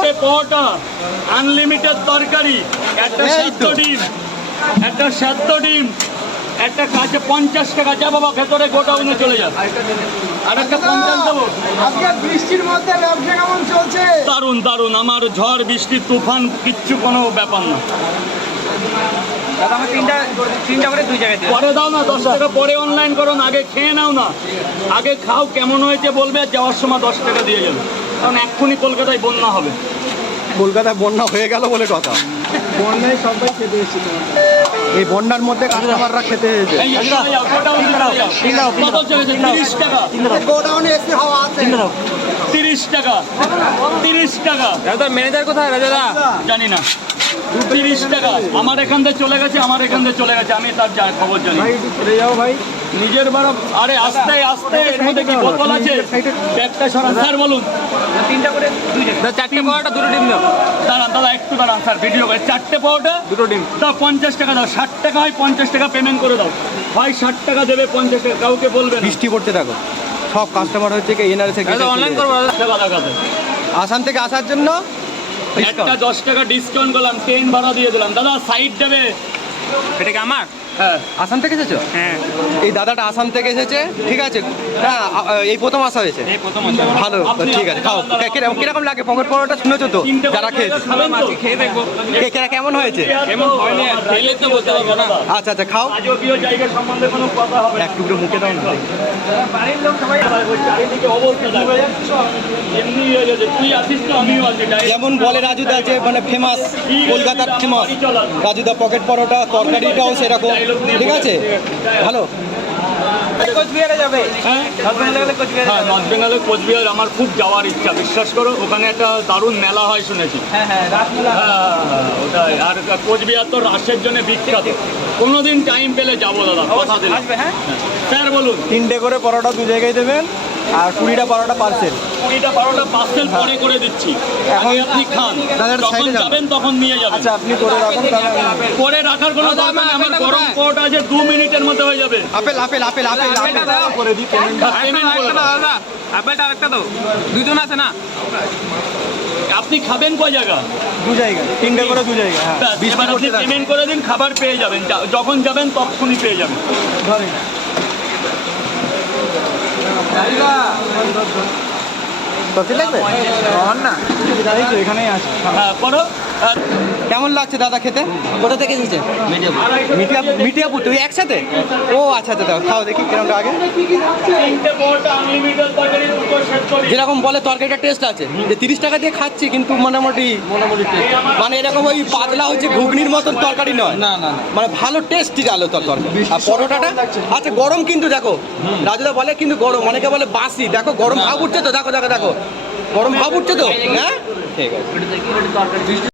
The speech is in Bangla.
চারটে পরোটা আনলিমিটেড তরকারি একটা সেদ্ধ ডিম একটা সেদ্ধ ডিম একটা কাছে পঞ্চাশ টাকা যা বাবা ভেতরে গোটা উনে চলে যাবে। আর একটা পঞ্চাশ দেবো। বৃষ্টির মধ্যে ব্যবসা কেমন চলছে? দারুণ দারুণ আমার ঝড় বৃষ্টি তুফান কিচ্ছু কোনো ব্যাপার না। দাদা আমার তিনটা তিনটা করে দুই জায়গায় দিও পরে দাও না দশ টাকা পরে অনলাইন করো না আগে খেয়ে নাও না। আগে খাও কেমন হয়েছে বলবে আর যাওয়ার সময় দশ টাকা দিয়ে যাবে। কারণ এক্ষুনি কলকাতায় বন্যা হবে কলকাতায় বন্যা হয়ে গেল বলে কথা বন্যায় সবাই খেতে এসেছিল এই বন্যার মধ্যে কাস্টমাররা খেতে এসেছে গোডাউনে এসে হওয়া আছে তিরিশ টাকা। তিরিশ টাকা। দাদা ম্যানেজার কোথায় দাদা জানি না। তিরিশ টাকা। আমার এখান থেকে চলে গেছে আমার এখান থেকে চলে গেছে। আমি তার খবর জানি। চলে যাও ভাই। নিজের বারো আরে আস্তে আস্তে এর মধ্যে কি বোতল আছে? ব্যাগটা সরান। স্যার বলুন। তিনটা করে চারটে পরোটা দুটো ডিম দাও। দাঁড়ান দাদা একটু দাঁড়ান স্যার ভিডিও করে। চারটে পাওয়াটা দুটো ডিম। দাও পঞ্চাশ টাকা দাও। ষাট টাকা হয় পঞ্চাশ টাকা পেমেন্ট করে দাও। হয় ষাট টাকা দেবে পঞ্চাশ টাকা। কাউকে বলবে বৃষ্টি পড়তে থাকো সব কাস্টমার হচ্ছে কি এনআরএস দাদা অনলাইন করব আসাম থেকে আসার জন্য একটা দশ টাকা ডিসকাউন্ট করলাম ট্রেন ভাড়া দিয়ে দিলাম। দাদা সাইড দেবে। এটা কি আমার? হ্যাঁ। আসাম থেকে এসেছ? হ্যাঁ। এই দাদাটা আসাম থেকে এসেছে ঠিক আছে? আ- এই প্রথম আসা হয়েছে। এই প্রথম আছে ভালো ঠিক আছে খাও। কে- কীরকম কীরকম লাগে? পকেট পরোটা শুনেছো তো? যারা খেয়েছে। খাবেন তো? খেয়ে দেখব কে- কে- কেমন হয়েছে? কেমন হয়নি খেলে তো বলতে পারব না। আচ্ছা আচ্ছা খাও। রাজকীয় জায়গা সম্বন্ধে কোনো কথা হবে এক টুকরো মুখে দাও না। বাড়ির লোক সবাই চারিদিকে অবস্থা এমনি তুই আসিস তো আমিও আছি। যেমন বলে রাজুদা যে মানে ফেমাস কলকাতার ফেমাস রাজুদা পকেট পরোটা তরকারিটাও সেরকম। ঠিক আছে? ভালো? যাবে? হ্যাঁ। হ্যাঁ নর্থ বেঙ্গলে কোচবিহার আমার খুব যাওয়ার ইচ্ছা। বিশ্বাস করো ওখানে একটা দারুণ মেলা হয় শুনেছি। হ্যাঁ ওটাই। আর কোচবিহার তো রাসের জন্য বিখ্যাত। কোনোদিন টাইম পেলে যাব দাদা কথা দিলাম। হ্যাঁ। স্যার বলুন। তিনটে করে পরোটা দু জায়গায় দেবেন। আর কুড়িটা পরোটা পার্সেল কুড়িটা বারোটা পার্সেল পরে করে দিচ্ছি। আগে আপনি খান। দাদা, যখন সাইডে যাবেন তখন নিয়ে যাবেন। আচ্ছা আপনি করে রাখুন তাহলে করে রাখার কোনো দরকার নেই। আমার গরম পরোটা আছে দু মিনিটের মধ্যে হয়ে যাবে। Apple apple apple apple apple করে দিই আপেলটা আরেকটা দাও দুজন আছে না? আপনি খাবেন কয় জায়গা? দু জায়গায় তিনটে করে দু জায়গায় হ্যাঁ। আপনি পেমেন্ট করে দিন খাবার পেয়ে যাবেন। যখন যাবেন তখনই পেয়ে যাবেন। কত লাগবে? না এখানেই আছে হ্যাঁ করো কেমন লাগছে দাদা খেতে? কোথা থেকে এসেছে? মিটিয়াপুর তুই একসাথে? ও আচ্ছা আচ্ছা দাও খাও দেখি কীরকম আগে যেরকম বলে তরকারিটা টেস্ট আছে। যে তিরিশ টাকা দিয়ে খাচ্ছি কিন্তু মোটামুটি মোটামুটি মানে এরকম ওই পাতলা হচ্ছে ঘুগনির মতন তরকারি নয়। না না মানে ভালো টেস্টি আলো তর তরকারি। আর পরোটাটা আচ্ছা গরম কিন্তু দেখো রাজুদা বলে কিন্তু গরম অনেকে বলে বাসি। দেখো গরম ভাব উঠছে তো দেখো দেখো দেখো। গরম ভাব উঠছে তো হ্যাঁ? ঠিক আছে।